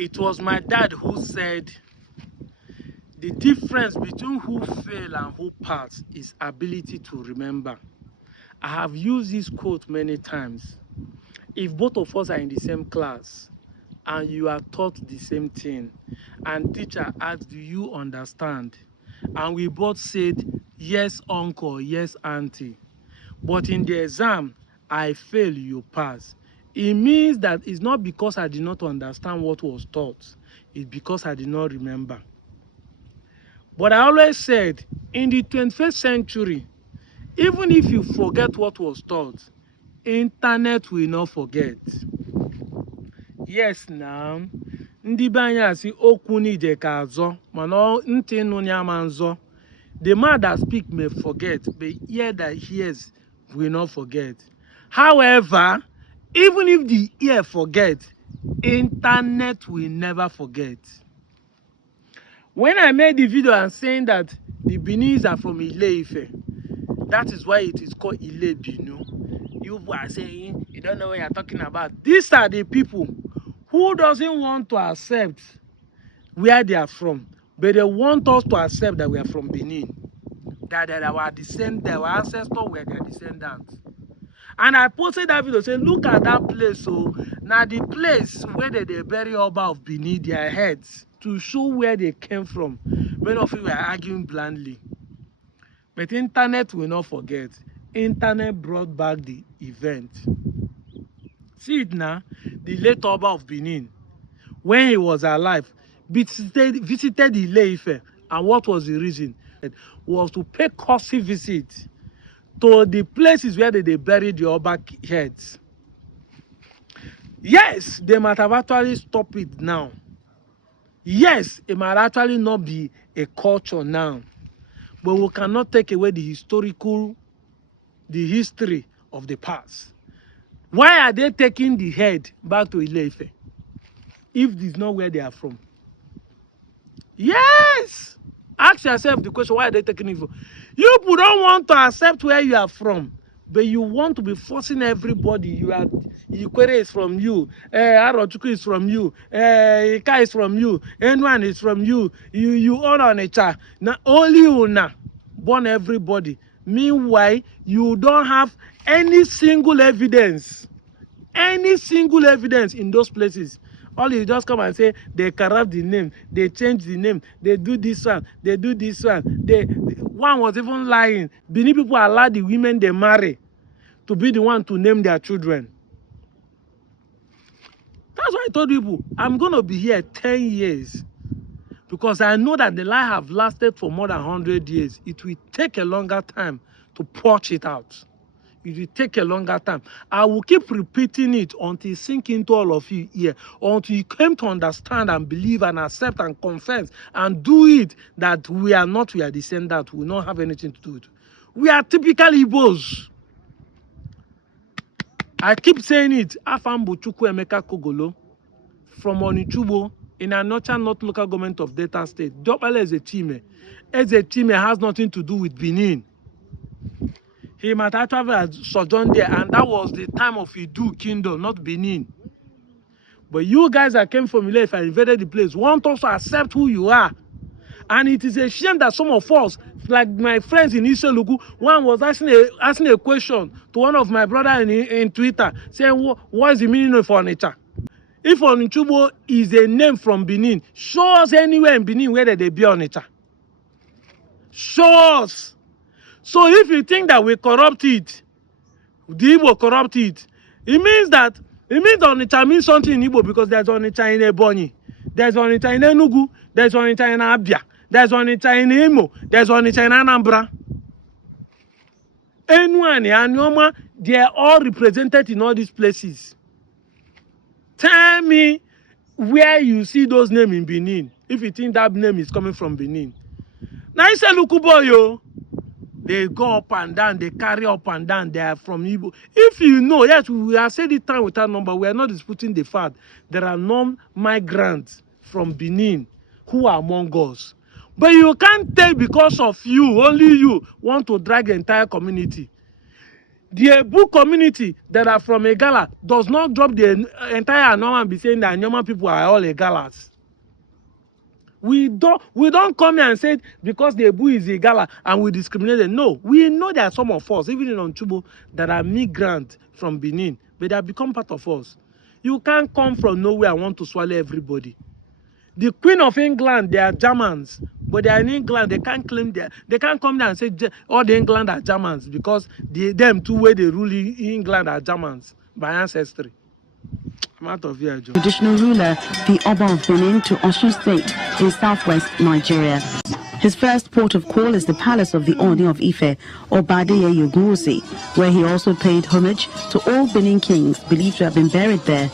It was my dad who said the difference between who fail and who pass is ability to remember. I have used this quote many times. If both of us are in the same class and you are taught the same thing and teacher asks, do you understand? And we both said, yes, uncle, yes, auntie. But in the exam, I fail, you pass. It means that it's not because I did not understand what was taught. It's because I did not remember. But I always said, in the 21st century, even if you forget what was taught, internet will not forget. Yes, now, ndị be anyị asị okwu n'ije ka azọ, mana ntị nụ ya ma nzọ. The man that speak may forget, but ear that hears will not forget. However, even if the ear forget, internet will never forget. When I made the video and saying that the Binis are from Ile-Ife, that is why it is called Ile-Binu. You are saying you don't know what you're talking about. These are the people who doesn't want to accept where they are from, but they want us to accept that we are from Benin. That our descendants, our ancestors were their descendants. And I posted that video saying, look at that place. So now the place where they bury Oba of Bini, their heads, to show where they came from. Many of you were arguing blandly. But internet will not forget. Internet brought back the event. See it now, the late Oba of Benin, when he was alive, visited the Ile-Ife. And what was the reason? It was to pay courtesy visit to the places where they buried the Oba heads. Yes, they might have actually stopped it now. Yes, it might actually not be a culture now. But we cannot take away the history of the past. Why are they taking the head back to Ile-Ife if this is not where they are from? Yes! Ask yourself the question, why are they taking it from? You people don't want to accept where you are from, but you want to be forcing everybody. Ikwere is from you, Arochukwu is from you, Ika is from you, Nuance is from you, you own Onitsha. Now only you now born everybody. Meanwhile, you don't have any single evidence in those places. All you just come and say they corrupt the name, they change the name, they do this one, they do this one. One was even lying. Bini people allow the women they marry to be the one to name their children. That's why I told people I'm gonna be here 10 years. Because I know that the lie have lasted for more than 100 years. It will take a longer time to purge it out. It will take a longer time. I will keep repeating it until it sink into all of you here. Until you came to understand and believe and accept and confess and do it that we are descendants. We will not have anything to do with it. We are typical Igbos. I keep saying it. Afambo Chukwu Emeka Kogolo from Onichubo in Anocha North Local Government of Delta State. Jopale Ezechime. Ezechime has nothing to do with Benin. He might actually have sojourned there, and that was the time of Idu Kingdom, not Benin. But you guys that came from Ile-Ife and invaded the place want us to accept who you are. And it is a shame that some of us, like my friends in Iselugu, one was asking a question to one of my brothers in Twitter, saying, what is the meaning of Onitsha? If Onichubo is a name from Benin, show us anywhere in Benin where they be Onitsha. Show us. So if you think that we corrupt it, the Igbo corrupt it, it means Onitsha means something in Igbo because there's Onitsha in Ebonyi, there's Onitsha in Enugu, there's Onitsha in Abia, there's Onitsha in Imo, there's Onitsha in Anambra. Nuance and Yoma, they are all represented in all these places. Tell me where you see those names in Benin, if you think that name is coming from Benin. Now it's a Lukuboyo. They go up and down, they carry up and down, they are from Igbo. If you know, yes, we have said it time without number, we are not disputing the fact there are non-migrants from Benin who are among us. But you can't tell because of you, only you, want to drag the entire community. The Igbo community that are from Igala does not drop the entire Anoma and be saying that Anoma people are all Igalas. We don't come here and say because the Igbo is Igala and we discriminate them. No, we know there are some of us, even in Onchubo, that are migrants from Benin, but they have become part of us. You can't come from nowhere and want to swallow everybody. The Queen of England, they are Germans, but they are in England. They can't claim they can't come there and say all the England are Germans because them two way they rule England are Germans by ancestry. I'm out of here, Joe. Traditional ruler, the Oba of Benin to Osun State in southwest Nigeria. His first port of call is the palace of the Oni of Ife, Obadeye Yogunwusi, where he also paid homage to all Benin kings believed to have been buried there.